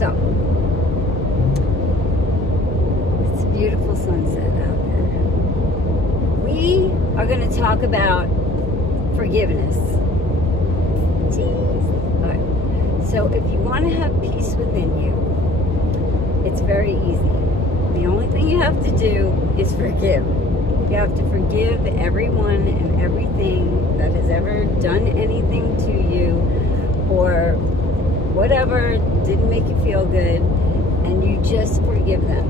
So, it's a beautiful sunset out there. We are going to talk about forgiveness. Jeez. All right. So, if you want to have peace within you, it's very easy. The only thing you have to do is forgive. You have to forgive everyone and everything that has ever done anything to you or whatever didn't make you feel good, and you just forgive them.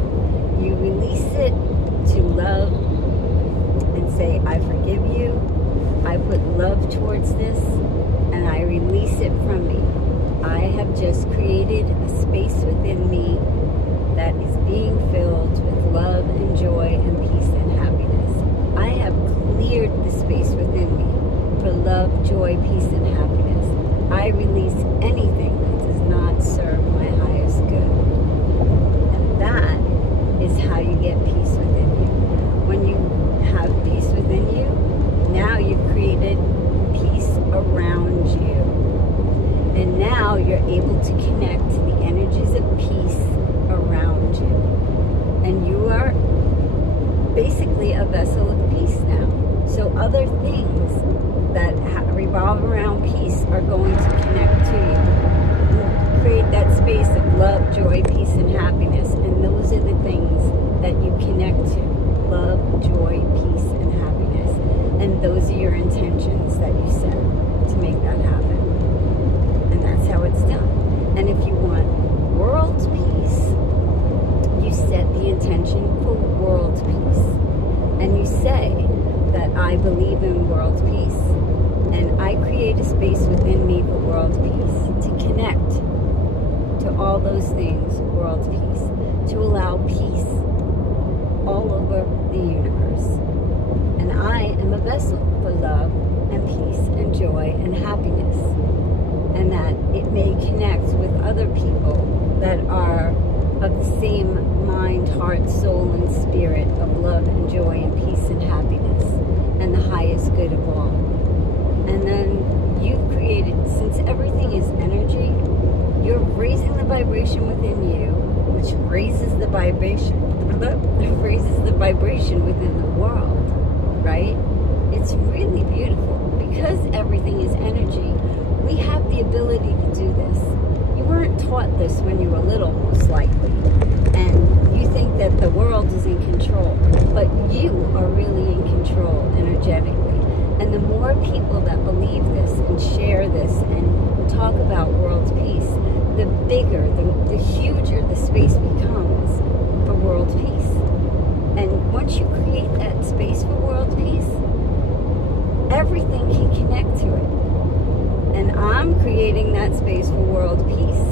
You release it to love and say, I forgive you. I put love towards this, and I release it from me. I have just created a space within me that is being filled with love and joy and peace and happiness. I have cleared the space within me for love, joy, peace, and happiness. I release anything that does not serve my highest good. And that is how you get peace within you. When you have peace within you, now you've created peace around you. And now you're able to connect to the energies of peace around you. And you are basically a vessel of peace now. So other things that revolve around peace are going to connect to you. Create that space of love, joy, peace, and happiness. And those are the things that you connect to. Love, joy, peace, and happiness. And those are your intentions that you set to make that happen. And that's how it's done. And if you want world peace, you set the intention for world peace. And you say that I believe in world peace. And I create a space within me for world peace, to connect to all those things, world peace, to allow peace all over the universe. And I am a vessel for love and peace and joy and happiness. And that it may connect with other people that are of the same mind, heart, soul, and spirit of love and joy and peace and happiness and the highest good of all. And then you've created, since everything is energy, you're raising the vibration within you, which raises the vibration within the world, right? It's really beautiful. Because everything is energy, we have the ability to do this. You weren't taught this when you were little, most likely. And you think that the world is in control. But you are really in control energetically. And the more people that believe this and share this and talk about world peace, the bigger, the huger the space becomes for world peace. And once you create that space for world peace, everything can connect to it. And I'm creating that space for world peace.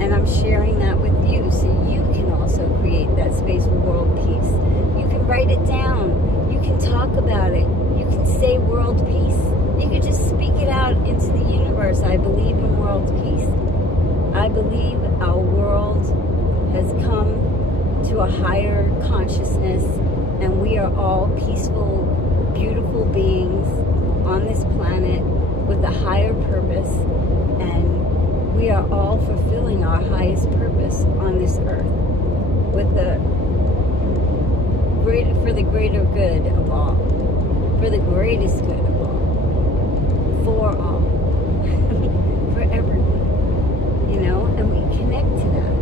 And I'm sharing that with you so you can also create that space for world peace. You can write it down. You can talk about it. You can say world peace. You can just speak it out into the universe. I believe in world peace. I believe our world has come to a higher consciousness, and we are all peaceful, beautiful beings on this planet with a higher purpose, and we are all fulfilling our highest purpose on this earth with for the greater good of all, for the greatest good of all, for all, for everyone, you know, and we connect to that,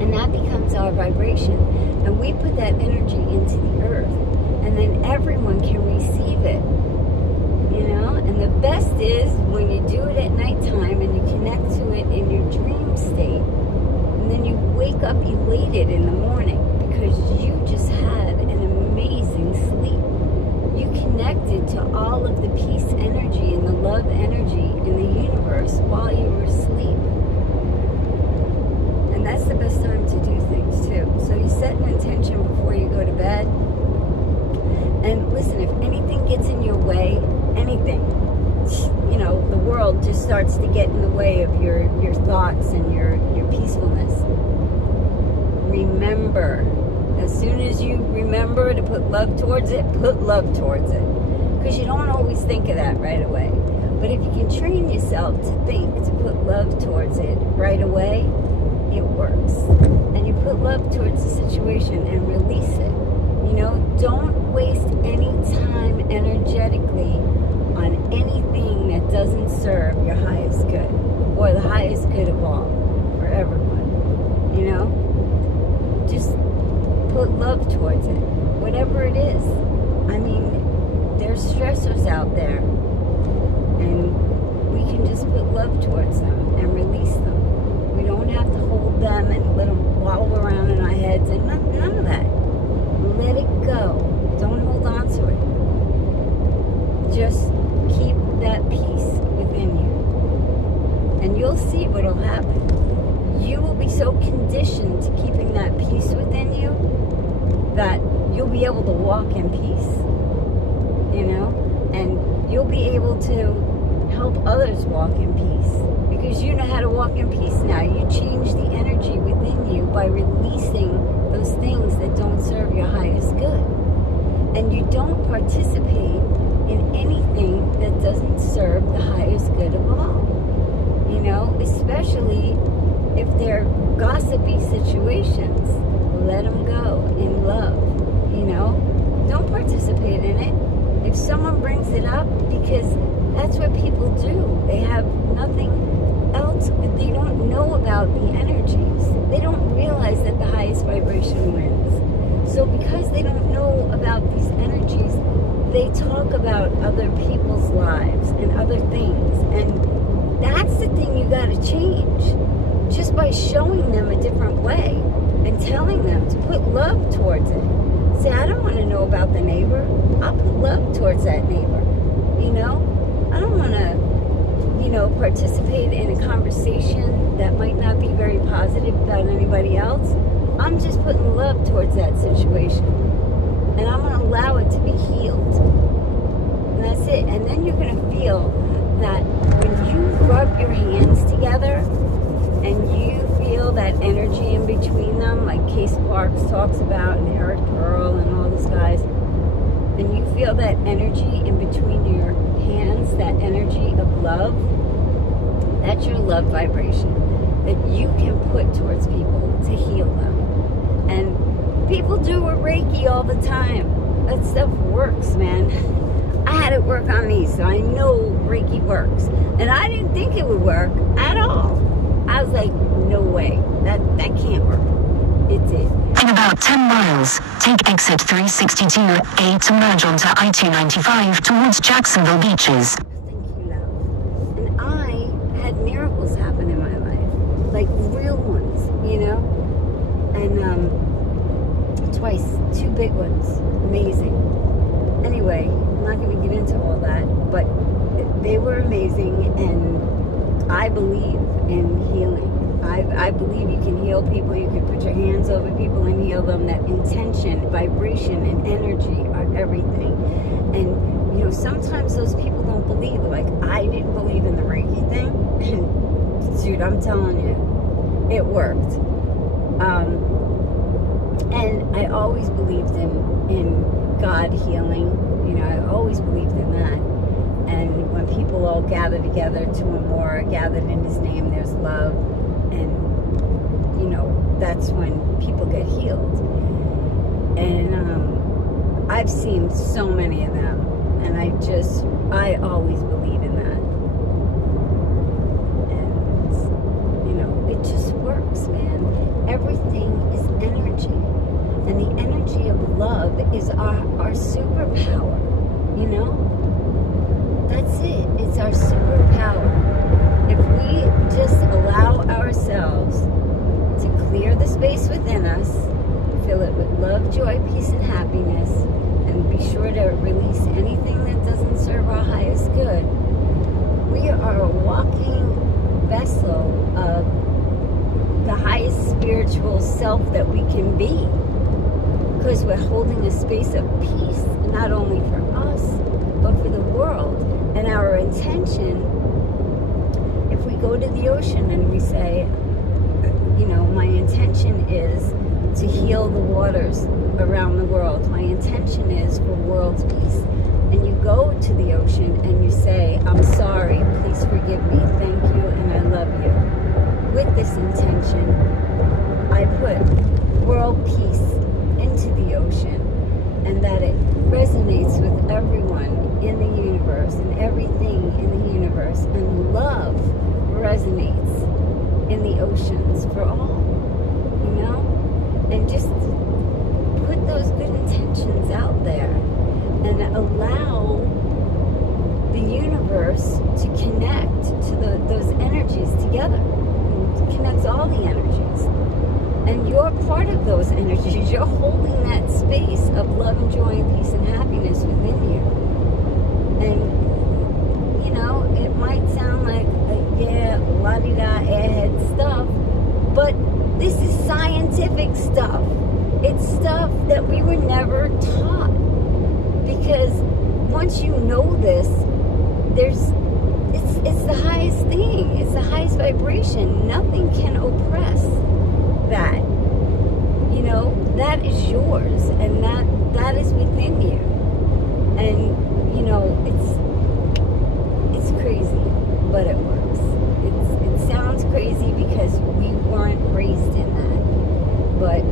and that becomes our vibration, and we put that energy into the earth, and then everyone can receive it. You know, and the best is when you do it at nighttime and you connect to it in your dream state, and then you wake up elated in the morning because you just had an amazing sleep. You connected to all of the peace energy and the love energy in the universe while you were asleep. And that's the best time to do things too. So you set an intention before you go to bed. And listen, if anything gets in your way, anything, you know, the world just starts to get in the way of your thoughts and your peacefulness. Remember, as soon as you remember to put love towards it, put love towards it. Because you don't always think of that right away. But if you can train yourself to think, to put love towards it right away, it works. And you put love towards the situation and release it. You know, don't waste any time energetically on anything that doesn't serve your highest good, or the highest good of all, for everyone. You know, just put love towards it, whatever it is. I mean, there's stressors out there, and we can just put love towards them and release them. We don't have to hold them and let them wobble around in our heads, and none of that. Let it go. Don't hold on to it. Just keep that peace within you, and you'll see what'll happen. You will be so conditioned to keeping that peace within you that you'll be able to walk in peace, you know, and you'll be able to help others walk in peace, because you know how to walk in peace now. You change the energy within you by releasing those things that don't serve your highest good, and you don't participate in anything that doesn't serve the highest good of all, you know, especially if they're gossipy situations. Let them go in love, you know. Don't participate in it. If someone brings it up, because that's what people do. They have nothing else. They don't know about the energies. They don't realize that the highest vibration wins. So because they don't know about these energies, they talk about other people's lives and other things. And that's the thing you got to change. Just by showing them a different way and telling them to put love towards it. Say, I don't want to know about the neighbor. I'll put love towards that neighbor. You know, I don't want to, you know, participate in a conversation that might not be very positive about anybody else. I'm just putting love towards that situation. And I'm going to allow it to be healed. And that's it. And then you're going to feel that when you rub your hands together and you feel that energy in between them, like Case Parks talks about, and Eric Pearl and all those guys, and you feel that energy in between your hands, that energy of love, that's your love vibration that you can put towards people to heal them. And people do a Reiki all the time. That stuff works, man. I had it work on me, so I know Reiki works. And I didn't think it would work at all. I was like, no way. That can't work. It did. In about 10 miles, take exit 362A to merge onto I-295 towards Jacksonville Beaches. Thank you, love. And I had miracles happen in my life. Like real ones, you know? And twice. 2 big ones. Amazing. Anyway, I'm not going to get into all that, but they were amazing, and I believe in healing. I believe you can heal people. You can put your hands over people and heal them. That intention, vibration, and energy are everything. And, you know, sometimes those people don't believe. Like, I didn't believe in the Reiki thing. Dude, I'm telling you, it worked. And I always believed in God healing. You know, I always believed in that. And when people all gather together, 2 or more are gathered in His name, there's love. And, you know, that's when people get healed. And I've seen so many of them. And I always believe in that. And, you know, it just works, man. Everything is energy. And the energy of love is our superpower, you know? That's it. It's our superpower. If we just allow ourselves to clear the space within us, fill it with love, joy, peace, and happiness, and be sure to release anything that doesn't serve our highest good, we are a walking vessel of the highest spiritual self that we can be. Because we're holding a space of peace, not only for us, but for the world. And our intention, if we go to the ocean and we say, you know, my intention is to heal the waters around the world. My intention is for world peace. And you go to the ocean and you say, I'm sorry, please forgive me, thank you, and I love you. With this intention, peace into the ocean, and that it resonates with everyone in the universe and everything in the universe, and love resonates in the oceans for all, you know? And just put those good intentions out there and allow the universe to connect to those energies together. It connects all the energies. And you're part of those energies. You're holding that space of love and joy and peace and happiness within you. And, you know, it might sound like, yeah, la-di-da, airhead stuff, but this is scientific stuff. It's stuff that we were never taught. Because once you know this, it's the highest thing. It's the highest vibration. Nothing can oppress that. You know, that is yours, and that is within you. And you know, it's crazy, but it works. It sounds crazy because we weren't raised in that. But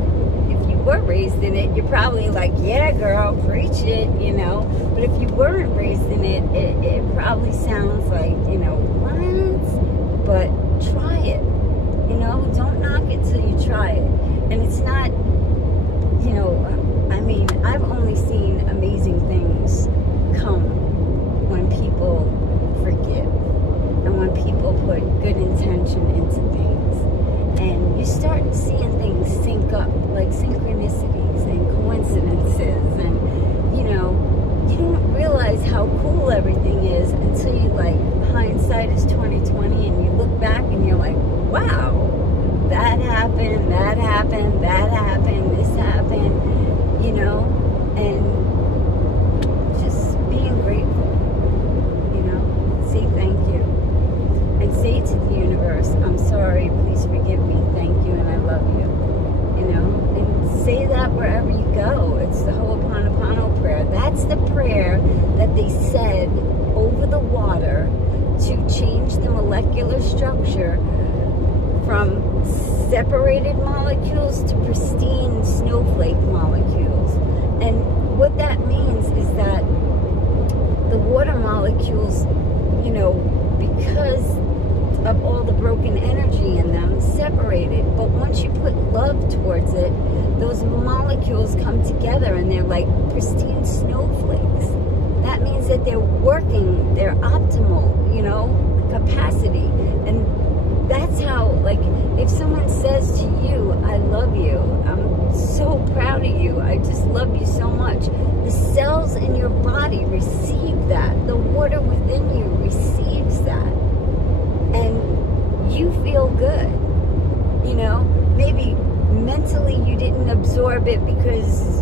if you were raised in it, you're probably like, yeah, girl, preach it, you know. But if you weren't raised in it, it probably sounds like, you know, what? But try it. You know, don't knock it till you try it. And it's not, you know, I mean, I've only seen amazing things come when people forgive and when people put good intention into things. And you start seeing things sync up, like synchronicities and coincidences. And, you know, you don't realize how cool everything is until you, like, hindsight is 20/20, and you look back and you're like, wow, that happened, that happened, that happened, this happened, you know, and just being grateful, you know, say thank you, and say to the universe, I'm sorry, please forgive me, thank you, and I love you, you know, and say that wherever you go. It's the Ho'oponopono prayer. That's the prayer that they said over the water to change the molecular structure from separated molecules to pristine snowflake molecules. And what that means is that the water molecules, you know, because of all the broken energy in them, separated. But once you put love towards it, those molecules come together and they're like pristine snowflakes. That means that they're working their optimal, you know, capacity. And that's how, like, if someone says to you, I love you, I'm so proud of you, I just love you so much, the cells in your body receive that. The water within you receives that. And you feel good. You know, maybe mentally you didn't absorb it because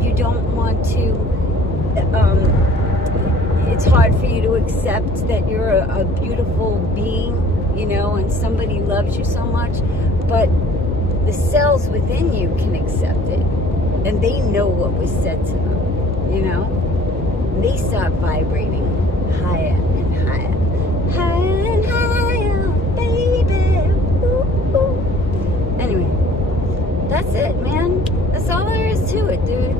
you don't want to, it's hard for you to accept that you're a beautiful being, you know, and somebody loves you so much, but the cells within you can accept it, and they know what was said to them, you know. They start vibrating higher and higher, higher and higher, baby. Ooh, ooh. Anyway, that's it, man. That's all there is to it, dude.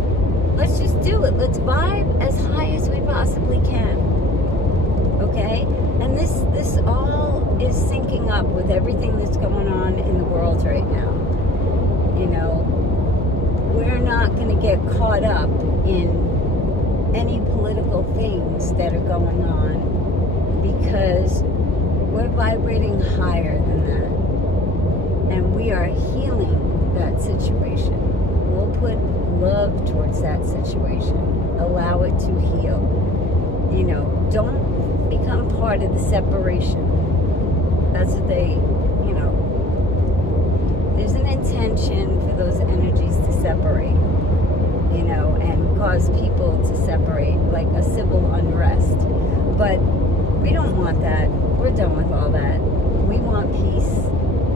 Let's just do it. Let's vibe as high as we possibly can. Okay? And this all is syncing up with everything that's going on in the world right now. You know, we're not going to get caught up in any political things that are going on because we're vibrating higher than that. And we are healing that situation. We'll put love towards that situation. Allow it to heal. You know, don't become part of the separation. That's what they, you know, there's an intention for those energies to separate, you know, and cause people to separate, like a civil unrest. But we don't want that. We're done with all that. We want peace,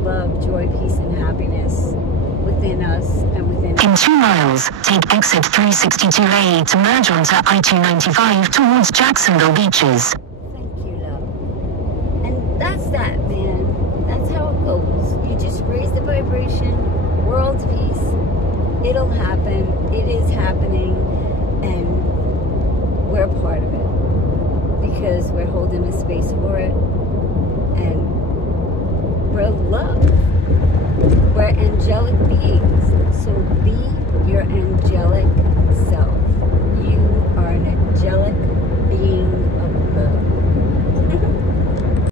love, joy, peace, and happiness within us and within In 2 miles, take exit 362A to merge onto I-295 towards Jacksonville Beaches. Thank you, love. And that's that, man. That's how it goes. You just raise the vibration, world peace, we're holding a space for it. And we're love. We're angelic beings. So be your angelic